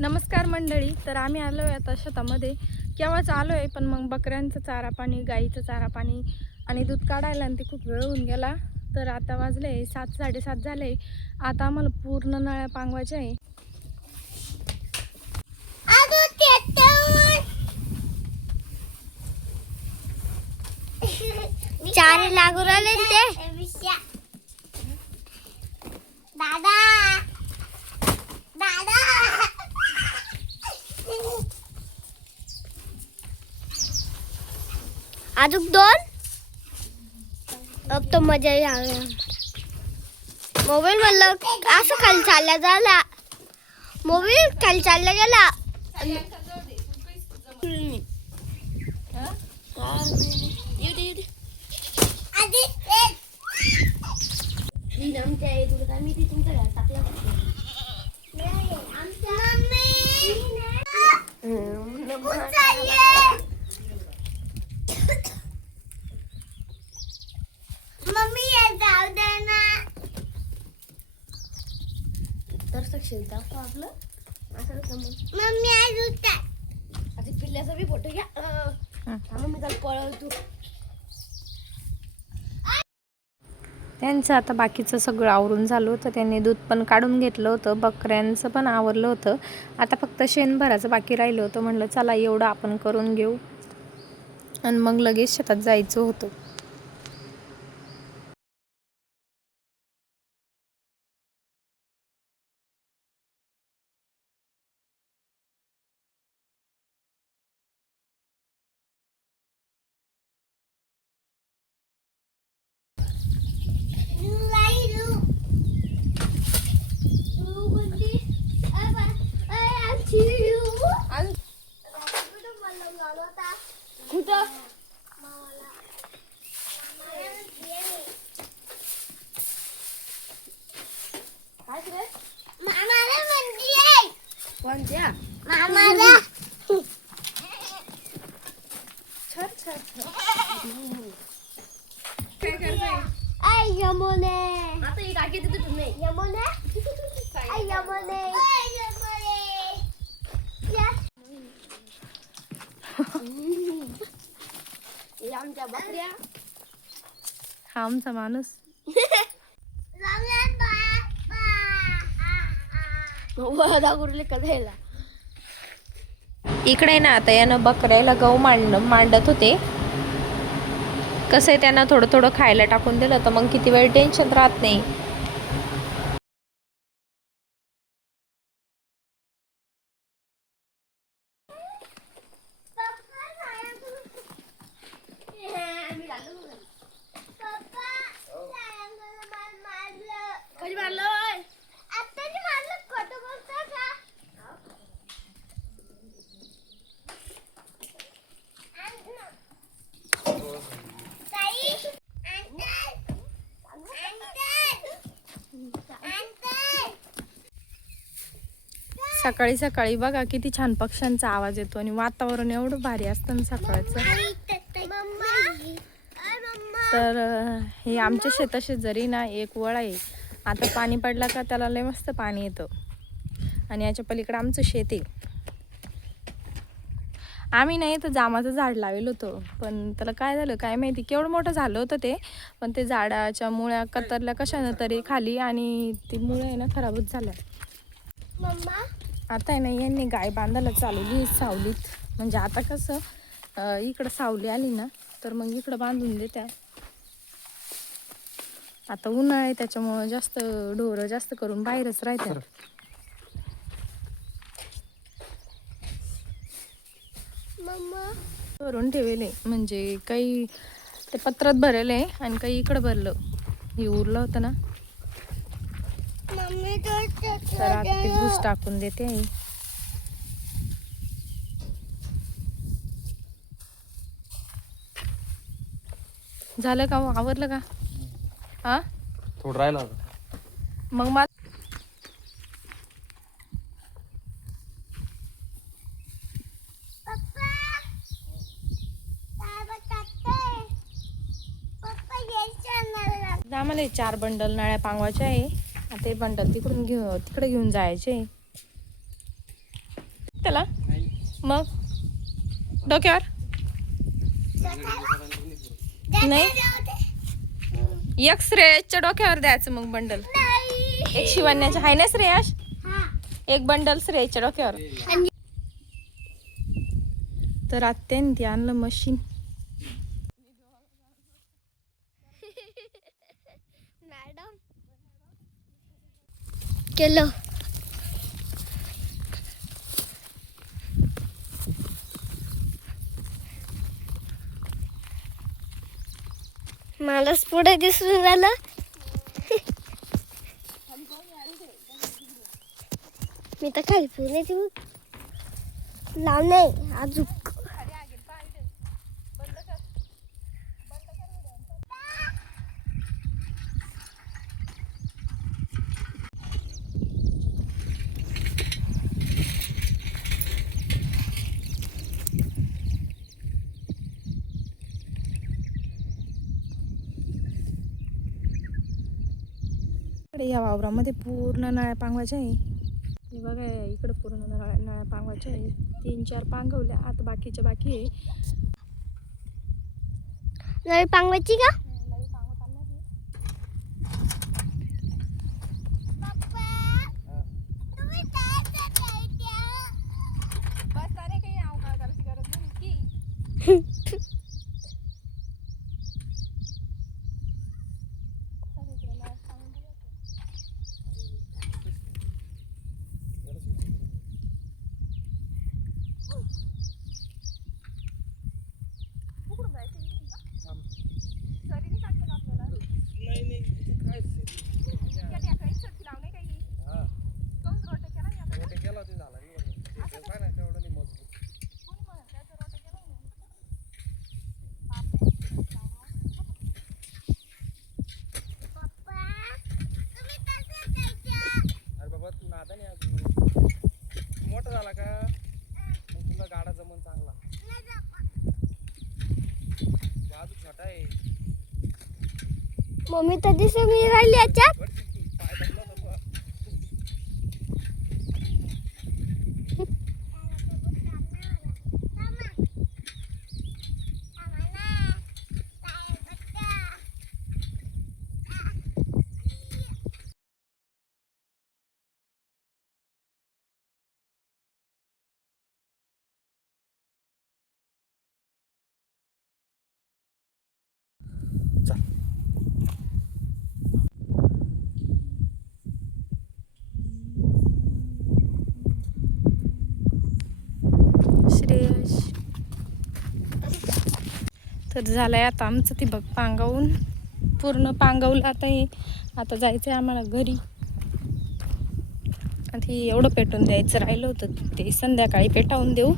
नमस्कार मंडळी. तर आम्ही आलो आहे आता शेतामध्ये. केव्हाच आलो आहे, पण मग बकऱ्यांचं चारा पाणी, गाईचं चारा पाणी आणि दूध काढायला आणि ते खूप वेळ होऊन गेला. तर आता वाजले 7:30 झाले. आता आम्हाला पूर्ण नळ्या पांगवायच्या आहे. चार लागू राहिले ते दादा दादा अजून दोन. अब तो मजा ही आ गया. मोबाईल म्हणलं असं खाली चालला झाला. मोबाईल खाली चालला गेला. मम्मी ये जाऊ दे ना. आपलं मम्मी आज उठता आधी पिल्ल्याचा बी फोटो घ्या. मम्मी त्याला पळवतो. त्यांचं आता बाकीचं सगळं आवरून झालं होतं. त्यांनी दूध पण काढून घेतलं होतं, बकऱ्यांचं पण आवरलं होतं. आता फक्त शेण भरायचं बाकी राहिलं होतं. म्हणलं चला एवढं आपण करून घेऊ आणि मग लगेच शेतात जायचं होतं. कोणत्या मामाला काय करताय? ay यमुने आता ही टाकी देते तुम्ही यमुने ay यमुने ये आमच्या बकऱ्या. हा आमचा माणूस. इकडे ना आता यानं बकऱ्याला गहू मांडत होते. कसं आहे, त्यांना थोडं थोडं खायला टाकून दिलं तर मग किती वेळ टेन्शन राहत नाही. सकाळी सकाळी बघा किती छान पक्ष्यांचा आवाज येतो आणि वातावरण एवढं भारी असतं ना सकाळचं. तर हे आमच्या शेताशेजारी ना एक वळ आहे. आता पाणी पडला का त्याला लय मस्त पाणी येतं आणि याच्या पलीकडे आमचं शेत आहे. आम्ही नाही तर जामाचं झाड लावलं होतं, पण त्याला काय झालं काय माहिती, केवढं मोठं झालं होतं ते, पण ते झाडाच्या मुळ्या कतरल्या कशानं तरी खाली आणि ती मुळ्या आहे ना खराबच झाल्या. आता आहे ना यांनी गाय बांधायला चालवली सावलीत. म्हणजे आता कसं इकडं सावली आली ना तर मग इकडं बांधून देत्या. आता उन्हाळा आहे त्याच्यामुळं जास्त ढोरं जास्त करून बाहेरच राहतात. भरून ठेवले म्हणजे काही ते पत्रात भरेल आहे आणि काही इकडं भरलं. हे उरलं होतं ना तर आता ते भूस टाकून देते आई. झालं का आवरलं का? हा थोडं राहिलं मग मला आम्हाला 4 बंडल नळ्या पांगवायच्या आहे. आता हे बंडल तिकडे घेऊन जायचे. त्याला? मग डोक्यावर नाही, एक श्रेयसच्या डोक्यावर द्यायचं मग बंडल. एक शिवण्याच्या आहे ना श्रेयस, एक बंडल श्रेयसच्या डोक्यावर. तर आत्याने ते आणलं मशीन. मॅडम केलं. मलाच पुढे दिसून राहिलं. मी तर खाली पुणे लाव नाही अजून. या वावरामध्ये पूर्ण नळ्या पांगवायच्या आहे. हे बघा इकडे पूर्ण नळ्या पांगवायच्या आहे. 3-4 पांगवल्या, आता बाकीच्या बाकी आहे. नळी पांगवायची का? मोठा झाला का मग तुला गाडा जमन चांगला. अजून छोटा आहे. मम्मी तर दिसे मी राहिली याच्यात. श्रेयस तर झालंय आता आमचं ती बघ पांगावून पूर्ण पांगवलं. आता जायचंय आम्हाला घरी. आणि एवढं पेटून द्यायचं राहिलं होतं ते संध्याकाळी पेटावून देऊ.